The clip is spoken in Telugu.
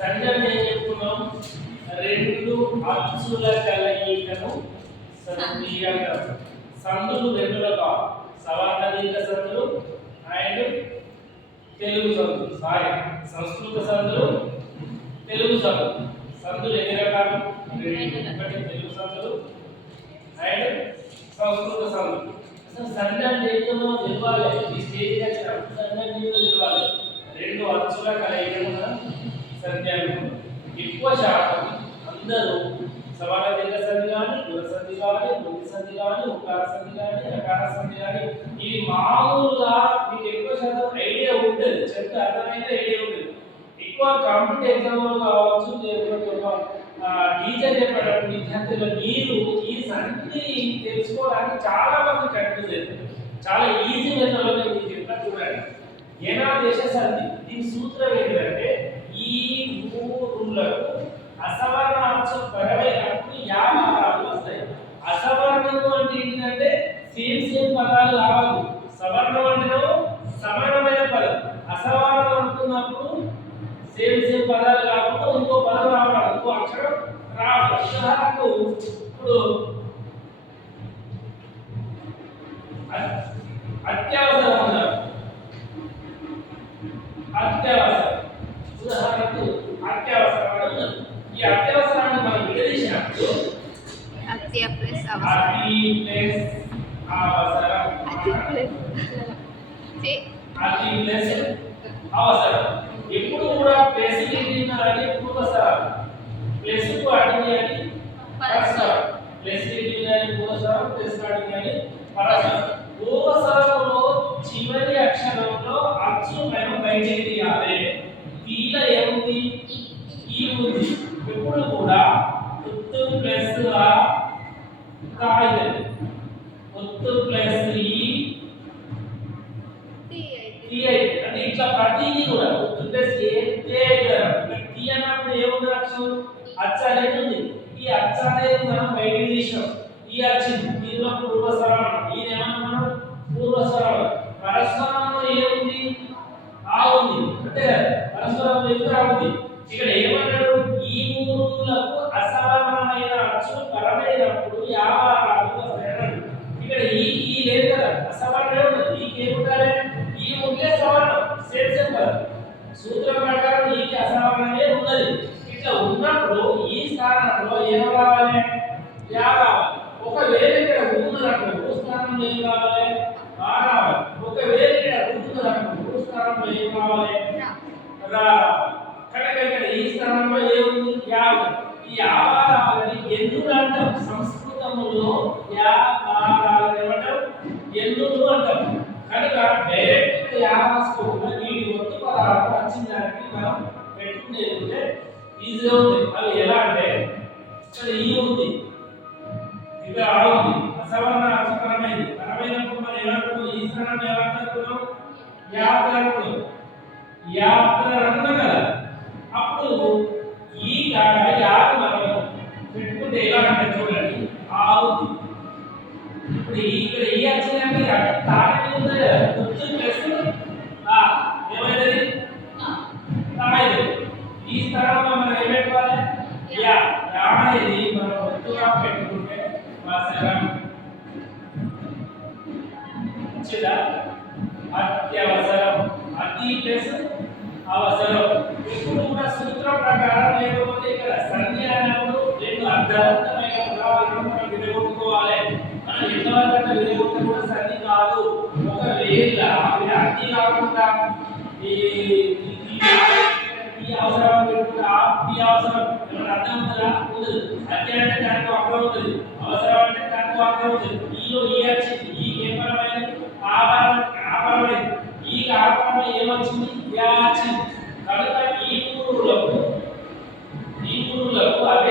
సంజయ్ ఏం చెప్పుకున్నాం? రెండు అచ్చుల కలయికను సంధి అంటారు. సందులు రెండు రకాలు, సవర్ణ దీర్ఘ సందులు అండ్ తెలుగు సందులు. సారీ, సంస్కృత సందులు, తెలుగు సందులు. సందులు ఎన్ని రకాలు? ఒకటి తెలుగు సందులు అండ్ సంస్కృత సందులు. అసలు సంధి అంటే ఏంటో తెలియాలి. ఈ స్టేజ్ వచ్చినప్పుడు సంధి అంటే ఏంటో తెలియాలి. రెండు అచ్చుల కలయికను సంధి అంటారు. ఎక్కువ శాతం అందరూ సవర్ణ దీర్ఘ సంధి కానీ, గుణ సంధి కానీ, వృద్ధి సంధి కానీ, ఉకార సంధి కానీ, అకార సంధి కానీ, ఇవి మామూలుగా మీకు ఎక్కువ శాతం ఐడియా ఉంటుంది, చెప్తే అర్థమైతే ఐడియా ఉంటుంది. ఎక్కువ కాంపిటేటివ్ ఎగ్జామ్లో కావచ్చు, లేకపోతే టీచర్ చెప్పేటప్పుడు విద్యార్థులు మీరు ఈ సంధి తెలుసుకోవడానికి చాలా మంది కన్ఫ్యూజ్ అవుతుంది. చాలా ఈజీ మెథడ్లో నేను చెప్తా చూడండి. ఏనాదేశ సంధి, దీని సూత్రం ఏంటంటే ఈ మూడులకు అసవర్ణ అచ్చు పరమైనప్పుడు యామారాలు వస్తాయి. అసవర్ణము అంటే ఏంటంటే సేమ్ పదాలు రావాలి. సవర్ణం అంటేనేమో సమానమైన పదం. అసవర్ణం అనుకున్నప్పుడు సేమ్ పదాలు కాకుండా ఇంకో పదం రావాలి, ఇంకో అక్షరం రావాలి. ఉదాహరణకు ఇప్పుడు అత్యవసరం అన్నారు. అత్యవసరం, ఉదాహరణకు అత్యవసరం అన్నది. ఈ అత్యవసరాన్ని మనం విడదీసినప్పుడు అత్య ప్లస్ అతి ప్లస్ అవసరం, అతి ప్లస్ అవసరం. ఎప్పుడు కూడా ప్లస్ అని పూర్వసరం, ప్లస్ కు అడిగి అని పరస్పరం, ప్లస్ అని పూర్వసరం, ప్లస్ అడిగి అని పరస్పరం. పూర్వసరంలో చివరి అక్షరంలో అచ్చు మనం బయటికి తీయాలి. తీల ఏముంది? ఈ ఉంది. ఎప్పుడు కూడా ఉత్తు ప్లస్ ఆ కాయిదలు, ఉత్తు ప్లస్ ఈ టీ అయితే అంటే ఇట్లా ప్రతిదీ కూడా ఉత్తు ప్లస్ ఏ తే ఇక్కడ టీ అన్నప్పుడు ఏముంది? అక్షరం అచ్చ అనేది ఉంది. ఈ అచ్చ అనేది మనం బయటికి తీసాం. ఈ వచ్చింది దీనిలో పూర్వస్వరం, ఈ ఏమన్నా పూర్వస్వరం. పరస్పరంలో ఏముంది? ఆ ఉంది. అంటే పరస్పరంలో ఎందుకు ఆ ఉంది? ఇక్కడ ఏమన్నాడు? ఈ మూడులకు అసవర్ణమైన అచ్చు పరమైనప్పుడు యావారాలు వస్తాయన్నాడు. ఇక్కడ ఈ లేదు కదా, అసవర్ణమే ఉన్నది. ఈకి ఏముండాలి? ఈ ఉంటే సవర్ణం, సేమ్ కదా. సూత్రం ప్రకారం ఈకి అసవర్ణమే ఉన్నది. ఇట్లా ఉన్నప్పుడు ఈ స్థానంలో ఏం రావాలి? యా రావాలి. ఒకవేళ ఇక్కడ ఉన్నదనుకో స్థానంలో ఏం రావాలి? ఆ రావాలి. ఒకవేళ ఇక్కడ ఉన్నదనుకో స్థానంలో ఏం రావాలి? రా రావాలి. కనుక ఇక్కడ ఈ స్థానంలో ఏముంది? యావ. ఈ యావారాలని ఎన్నులు అంటాం. సంస్కృతంలో యావారాలని ఏమంటాం? ఎన్నులు అంటాం. కనుక డైరెక్ట్ యావాసుకోకుండా వీటి ఒత్తు పదాలను వచ్చిన దానికి మనం పెట్టుకునేది ఈజీగా ఉంది. అవి ఎలా అంటే ఇక్కడ ఈ ఉంది, ఇక్కడ ఆ ఉంది. అసవర్ణ అసపరమైనది. పరమైనప్పుడు మనం ఏమంటున్నాం? ఈ స్థానాన్ని ఎలా అనుకున్నాం? యాత్ర అనుకున్నాం. యాత్ర అనుకున్నాం కదా. అప్పుడు ఈ కాడ యారు మనం పెట్టుకుంటే ఎలా అంటే చూడండి, ఆవుది. ఇప్పుడు ఇక్కడ ఈ అక్షరాన్ని అంటే తాకి ఉంది కదా, గుర్తు ప్లస్ ఆ ఏమైనది? తాయిది. ఈ స్థానంలో మనం ఏం పెట్టుకోవాలి? యా. యా అనేది మనం ఒత్తుగా పెట్టుకుంటే అవసరం వచ్చిందా? అత్యవసరం, అతి ప్లస్ అవసరం. ఇప్పుడు కూడా సూత్రం ప్రకారం లేకపోతే ఇక్కడ సంధి అన్నప్పుడు రెండు అర్థవంతమైన పదాలను మనం విడగొట్టుకోవాలి. మనం ఎంతవరకు విడగొట్టిన కూడా సంధి కాదు. ఒకవేళ అతి కాకుండా ఈ అవసరం పెట్టుకుంటే ఈ అవసరం ఏమైనా అర్థం ఉంటుందా? ఉండదు. అతి అంటే దానికి అర్థం ఉంటుంది, అవసరం అంటే దానికి అర్థం ఉంటుంది. ఈలో ఈ వచ్చింది, ఈ కేవలమైన ఆపరమైనది. ఈ ఆపరమైన ఏమొచ్చింది? యా వచ్చింది. కనుక ఈ మూడులకు అవే